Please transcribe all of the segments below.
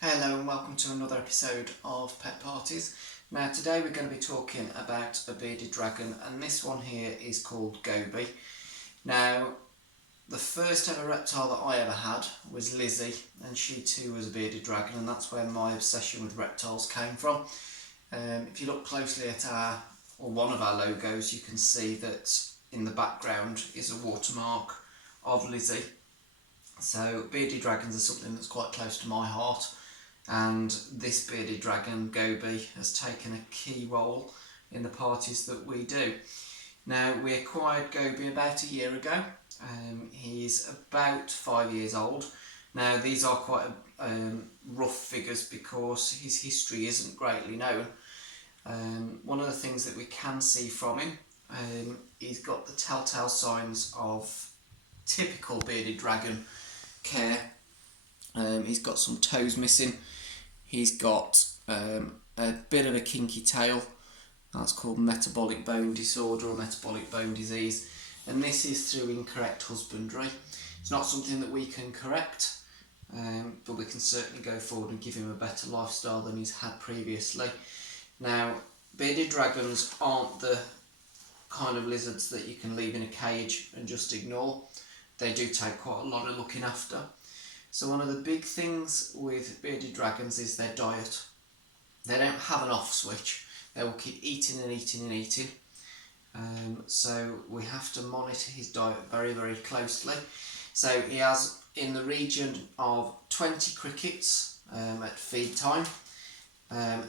Hello and welcome to another episode of Pet Parties. Now today we're going to be talking about a bearded dragon, and this one here is called Gobi. Now the first ever reptile that I ever had was Lizzie, and she too was a bearded dragon, and that's where my obsession with reptiles came from. If you look closely at one of our logos, you can see that in the background is a watermark of Lizzie. So bearded dragons are something that's quite close to my heart, and this bearded dragon Gobi has taken a key role in the parties that we do. Now we acquired Gobi about a year ago. He's about 5 years old. Now these are quite rough figures because his history isn't greatly known. One of the things that we can see from him, he's got the telltale signs of typical bearded dragon care. He's got some toes missing. He's got a bit of a kinky tail. That's called metabolic bone disorder or metabolic bone disease, and this is through incorrect husbandry. It's not something that we can correct, but we can certainly go forward and give him a better lifestyle than he's had previously. Now, bearded dragons aren't the kind of lizards that you can leave in a cage and just ignore. They do take quite a lot of looking after. So one of the big things with bearded dragons is their diet. They don't have an off switch. They will keep eating and eating and eating. So we have to monitor his diet very, very closely. So he has in the region of 20 crickets at feed time.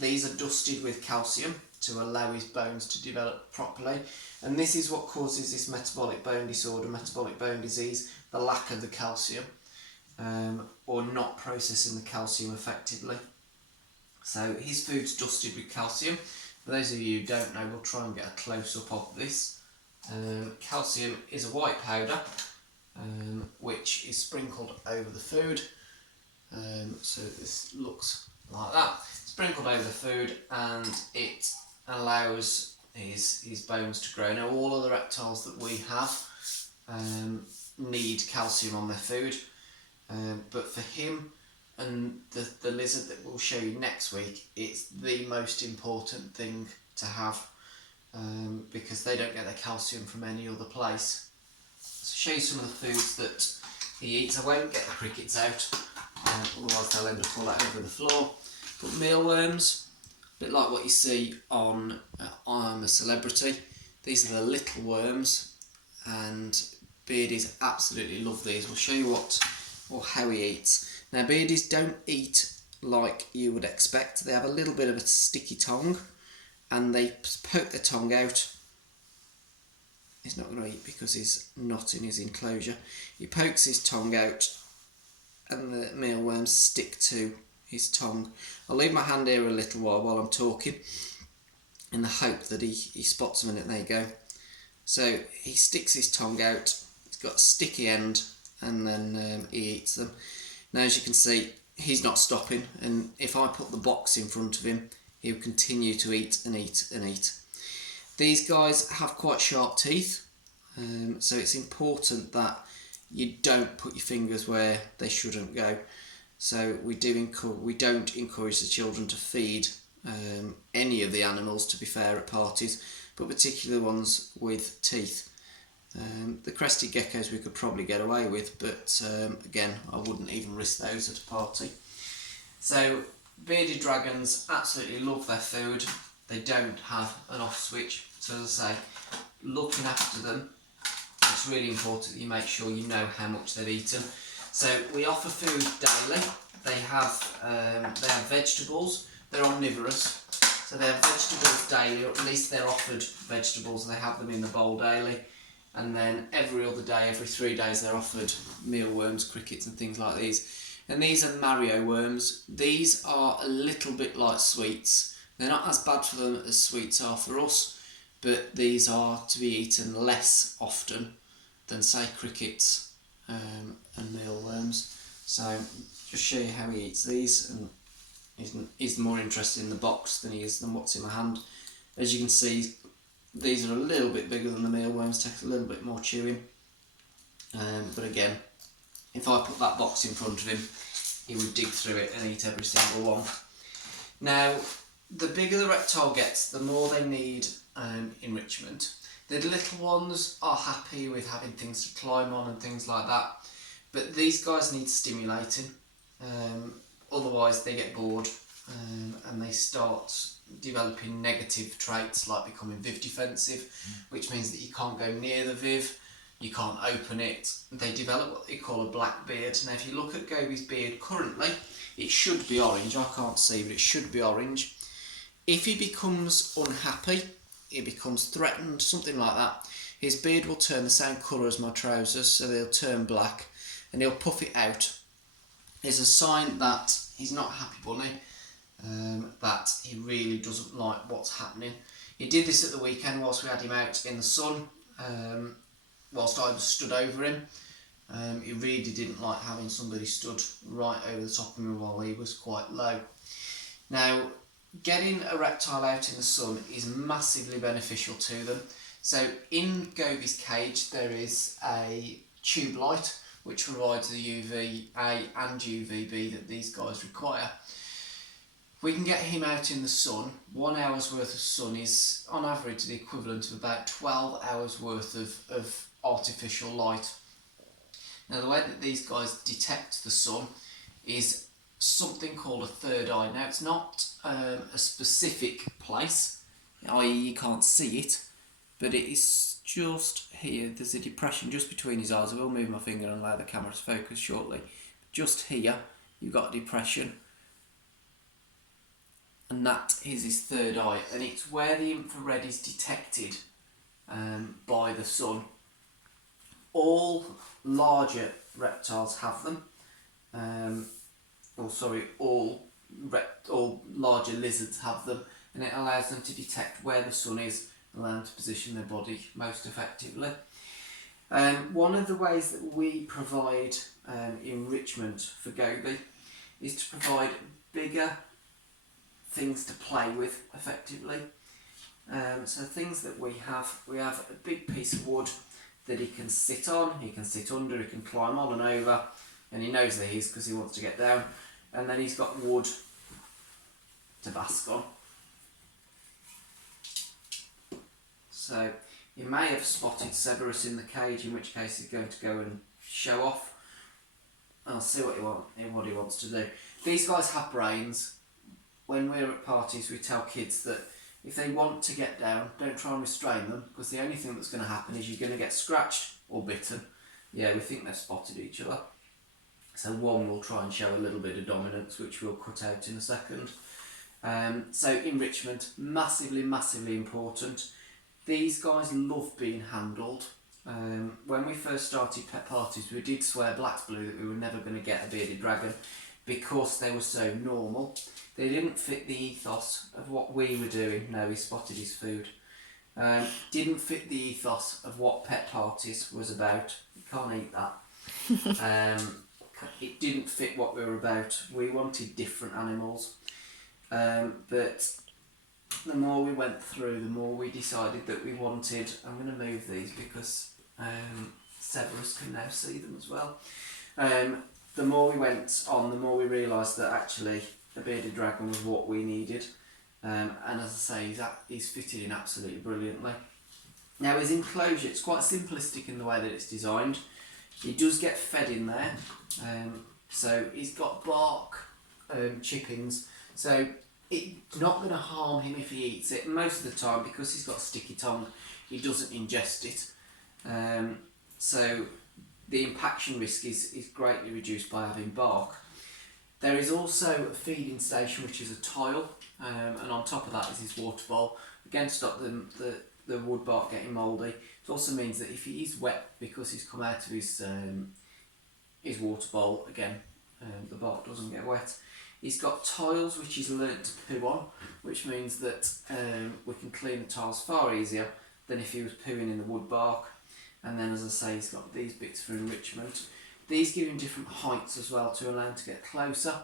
These are dusted with calcium to allow his bones to develop properly, and this is what causes this metabolic bone disorder, metabolic bone disease, the lack of the calcium, or not processing the calcium effectively. So his food's dusted with calcium. For those of you who don't know, we'll try and get a close-up of this. Calcium is a white powder which is sprinkled over the food. So this looks like that, sprinkled over the food, and it allows his bones to grow. Now all other reptiles that we have need calcium on their food, but for him and the lizard that we'll show you next week, it's the most important thing to have, because they don't get their calcium from any other place. So show you some of the foods that he eats. I won't get the crickets out, otherwise they'll end up all over the floor. But mealworms, a bit like what you see on I'm a Celebrity. These are the little worms, and beardies absolutely love these. We'll show you how he eats. Now beardies don't eat like you would expect. They have a little bit of a sticky tongue, and they poke their tongue out. He's not going to eat because he's not in his enclosure. He pokes his tongue out, and the mealworms stick to his tongue. I'll leave my hand here a little while I'm talking, in the hope that he spots them, and there you go. So he sticks his tongue out, it's got a sticky end, and then he eats them. Now as you can see, he's not stopping, and if I put the box in front of him, he'll continue to eat and eat and eat. These guys have quite sharp teeth, so it's important that you don't put your fingers where they shouldn't go. So we don't encourage the children to feed any of the animals, to be fair, at parties, but particularly ones with teeth. The crested geckos we could probably get away with, but again, I wouldn't even risk those at a party. So bearded dragons absolutely love their food. They don't have an off switch. So as I say, looking after them, it's really important that you make sure you know how much they've eaten. So we offer food daily. They have vegetables. They're omnivorous, so they have vegetables daily, or at least they're offered vegetables. They have them in the bowl daily, and then every other day, every 3 days, they're offered mealworms, crickets, and things like these. And these are Mario worms. These are a little bit like sweets. They're not as bad for them as sweets are for us, but these are to be eaten less often than, say, crickets and mealworms. So just show you how he eats these, and he's more interested in the box than he is than what's in my hand. As you can see, these are a little bit bigger than the mealworms, take a little bit more chewing, but again, if I put that box in front of him, he would dig through it and eat every single one. Now, the bigger the reptile gets, the more they need enrichment. The little ones are happy with having things to climb on and things like that, but these guys need stimulating, otherwise they get bored and they start developing negative traits like becoming viv defensive, which means that you can't go near the viv, you can't open it. They develop what they call a black beard. Now if you look at Gobi's beard currently, it should be orange, I can't see, but it should be orange. If he becomes unhappy, he becomes threatened, something like that, his beard will turn the same colour as my trousers, so they'll turn black, and he'll puff it out. It's a sign that he's not a happy bunny, that he really doesn't like what's happening. He did this at the weekend whilst we had him out in the sun, whilst I was stood over him. He really didn't like having somebody stood right over the top of him while he was quite low. Now, getting a reptile out in the sun is massively beneficial to them. So in Gobi's cage there is a tube light which provides the UVA and UVB that these guys require. We can get him out in the sun. 1 hour's worth of sun is on average the equivalent of about 12 hours worth of artificial light. Now the way that these guys detect the sun is something called a third eye. Now it's not a specific place, i.e. you can't see it, but it is just here. There's a depression just between his eyes. I will move my finger and allow the camera to focus shortly. Just here you've got a depression, and that is his third eye, and it's where the infrared is detected by the sun. All larger reptiles have them. All larger lizards have them, and it allows them to detect where the sun is and allow them to position their body most effectively. One of the ways that we provide enrichment for Gobi is to provide bigger things to play with effectively. So things that we have a big piece of wood that he can sit on, he can sit under, he can climb on and over, and he knows that he is because he wants to get down. And then he's got wood to bask on. So he may have spotted Cerberus in the cage, in which case he's going to go and show off. I'll see what he wants to do. These guys have brains. When we're at parties, we tell kids that if they want to get down, don't try and restrain them, because the only thing that's going to happen is you're going to get scratched or bitten. Yeah, we think they've spotted each other. So one will try and show a little bit of dominance, which we'll cut out in a second. So enrichment, massively, massively important. These guys love being handled. When we first started pet parties, we did swear Black's Blue that we were never going to get a bearded dragon because they were so normal. They didn't fit the ethos of what we were doing. No, he spotted his food. Didn't fit the ethos of what pet parties was about. You can't eat that. It didn't fit what we were about. We wanted different animals. But the more we went through, the more we decided that we wanted... I'm going to move these because Cerberus can now see them as well. The more we went on, the more we realised that actually a bearded dragon was what we needed. And as I say, he's fitted in absolutely brilliantly. Now his enclosure, it's quite simplistic in the way that it's designed. He does get fed in there. So he's got bark chippings. So it's not going to harm him if he eats it. Most of the time, because he's got a sticky tongue, he doesn't ingest it. So the impaction risk is greatly reduced by having bark. There is also a feeding station which is a tile, and on top of that is his water bowl, again to stop the wood bark getting mouldy. It also means that if he is wet because he's come out of his water bowl, again the bark doesn't get wet. He's got tiles which he's learnt to poo on, which means that we can clean the tiles far easier than if he was pooing in the wood bark. And then, as I say, he's got these bits for enrichment. These give him different heights as well to allow him to get closer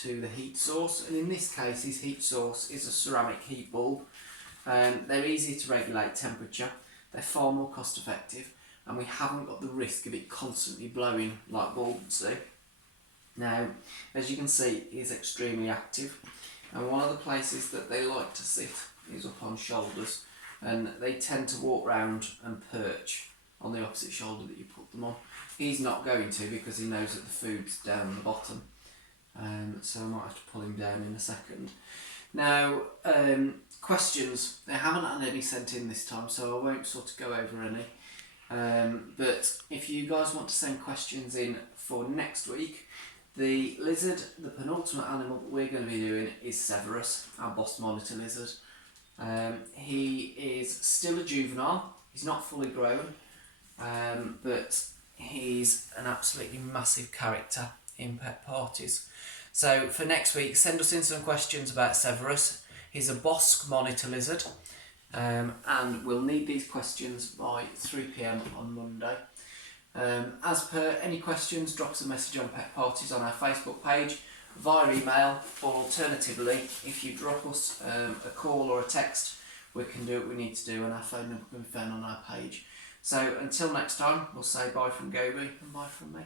to the heat source. And in this case, his heat source is a ceramic heat bulb. They're easy to regulate temperature. They're far more cost effective, and we haven't got the risk of it constantly blowing like bulbs do. Now, as you can see, he's extremely active, and one of the places that they like to sit is up on shoulders, and they tend to walk round and perch on the opposite shoulder that you put them on. He's not going to, because he knows that the food's down the bottom, so I might have to pull him down in a second. Now, questions, they haven't had any sent in this time, so I won't sort of go over any. But if you guys want to send questions in for next week, the lizard, the penultimate animal that we're going to be doing is Severus, our boss monitor lizard. He is still a juvenile, he's not fully grown, but he's an absolutely massive character in pet parties. So for next week, send us in some questions about Severus. He's a Bossk monitor lizard, and we'll need these questions by 3 p.m. on Monday. As per, any questions, drop us a message on Pet Parties on our Facebook page, via email, or alternatively, if you drop us a call or a text, we can do what we need to do, and our phone number can be found on our page. So until next time, we'll say bye from Gobi and bye from me.